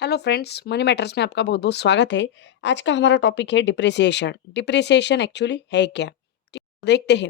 Hello friends, money matters में आपका बहुत बहुत स्वागत है। आज का हमारा टॉपिक है डिप्रिसिएशन। डिप्रिसिएशन एक्चुअली है क्या? ठीक है, देखते हैं।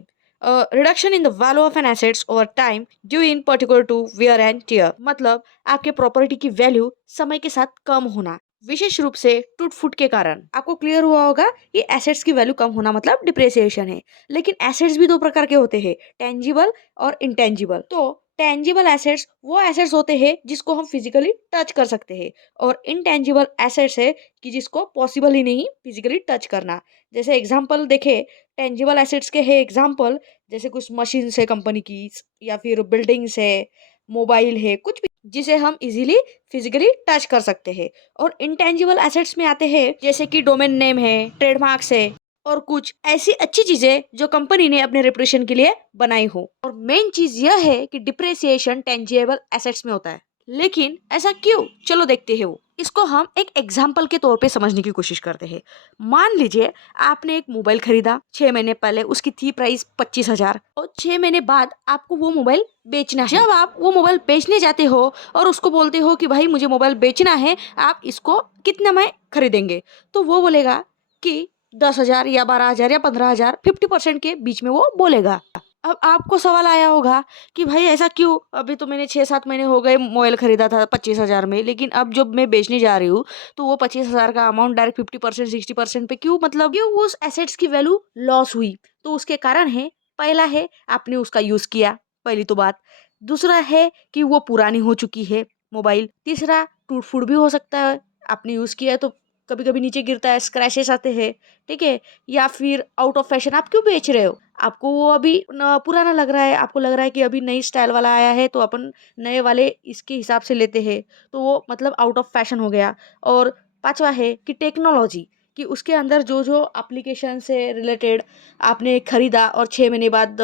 Reduction in the value of an assets over time due in particular to wear and tear. मतलब आपके प्रॉपर्टी की वैल्यू समय के साथ कम होना, विशेष रूप से टूट फूट के कारण। आपको क्लियर हुआ होगा कि एसेट्स की वैल्यू कम होना मतलब डिप्रिसिएशन है। लेकिन एसेट्स भी दो प्रकार के होते हैं, टेंजिबल और इंटेंजिबल। तो टेंजिबल एसेट्स वो एसेट्स होते हैं जिसको हम फिजिकली टच कर सकते हैं, और इनटेंजिबल एसेट्स है कि जिसको पॉसिबल ही नहीं फिजिकली टच करना। जैसे एग्जांपल देखे, टेंजिबल एसेट्स के है एग्जांपल, जैसे कुछ मशीन्स है कंपनी की, या फिर बिल्डिंग्स है, मोबाइल है, कुछ भी जिसे हम इजीली फिजिकली टच कर सकते हैं। और इनटेंजिबल एसेट्स में आते हैं जैसे कि डोमेन नेम है, ट्रेडमार्क्स है, और कुछ ऐसी अच्छी चीजें जो कंपनी ने अपने रेपुटेशन के लिए बनाई हो। और मेन चीज यह है कि डिप्रिसिएशन टेंजिबल एसेट्स में होता है। लेकिन ऐसा क्यों, चलो देखते हैं वो। इसको हम एक एग्जाम्पल के तौर पे समझने की कोशिश करते हैं। मान लीजिए आपने एक मोबाइल खरीदा 6 महीने पहले, उसकी थी प्राइस 25,000, और 6 महीने बाद आपको वो मोबाइल बेचना है। जब आप वो मोबाइल बेचने जाते हो और उसको बोलते हो कि भाई मुझे मोबाइल बेचना है, आप इसको कितने में खरीदेंगे, तो वो बोलेगा कि 10,000 या 12,000 या 15,000, 50% के बीच में वो बोलेगा। अब आपको सवाल आया होगा कि भाई ऐसा क्यों, अभी तो मैंने 6-7 महीने हो गए मोबाइल खरीदा था 25,000 में, लेकिन अब जब मैं बेचने जा रही हूँ तो वो 25,000 का अमाउंट डायरेक्ट 50% 60% पे क्यों, मतलब क्यों उस एसेट्स की वैल्यू लॉस हुई? तो उसके कारण है, पहला है आपने उसका यूज किया, पहली तो बात। दूसरा है कि वो पुरानी हो चुकी है मोबाइल। तीसरा, टूट फूट भी हो सकता है, आपने यूज किया है तो कभी कभी नीचे गिरता है, स्क्रैचेस आते हैं, ठीक है। या फिर आउट ऑफ फैशन आप क्यों बेच रहे हो, आपको वो अभी पुराना लग रहा है, आपको लग रहा है कि अभी नई स्टाइल वाला आया है तो अपन नए वाले इसके हिसाब से लेते हैं, तो वो मतलब आउट ऑफ फैशन हो गया। और पांचवा है कि टेक्नोलॉजी, कि उसके अंदर जो जो एप्लीकेशन से रिलेटेड आपने खरीदा और 6 महीने बाद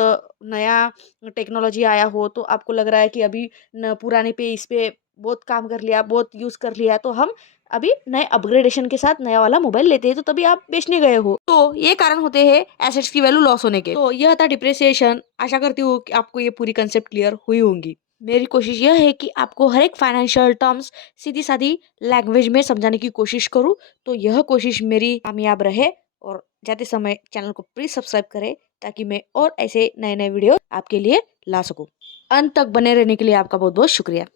नया टेक्नोलॉजी आया हो, तो आपको लग रहा है कि अभी पुराने पे इस पे बहुत काम कर लिया, बहुत यूज कर लिया, तो हम अभी नए अपग्रेडेशन के साथ नया वाला मोबाइल लेते हैं, तो तभी आप बेचने गए हो। तो ये कारण होते हैं एसेट्स की वैल्यू लॉस होने के। तो यह था डिप्रिसिएशन। आशा करती हूँ कि आपको ये पूरी कंसेप्ट क्लियर हुई होंगी। मेरी कोशिश यह है कि आपको हर एक फाइनेंशियल टर्म्स सीधी सादी लैंग्वेज में समझाने की कोशिश करूँ। तो यह कोशिश मेरी कामयाब रहे, और जाते समय चैनल को प्लीज सब्सक्राइब करें ताकि मैं और ऐसे नए नए वीडियो आपके लिए ला सकूं। अंत तक बने रहने के लिए आपका बहुत बहुत शुक्रिया।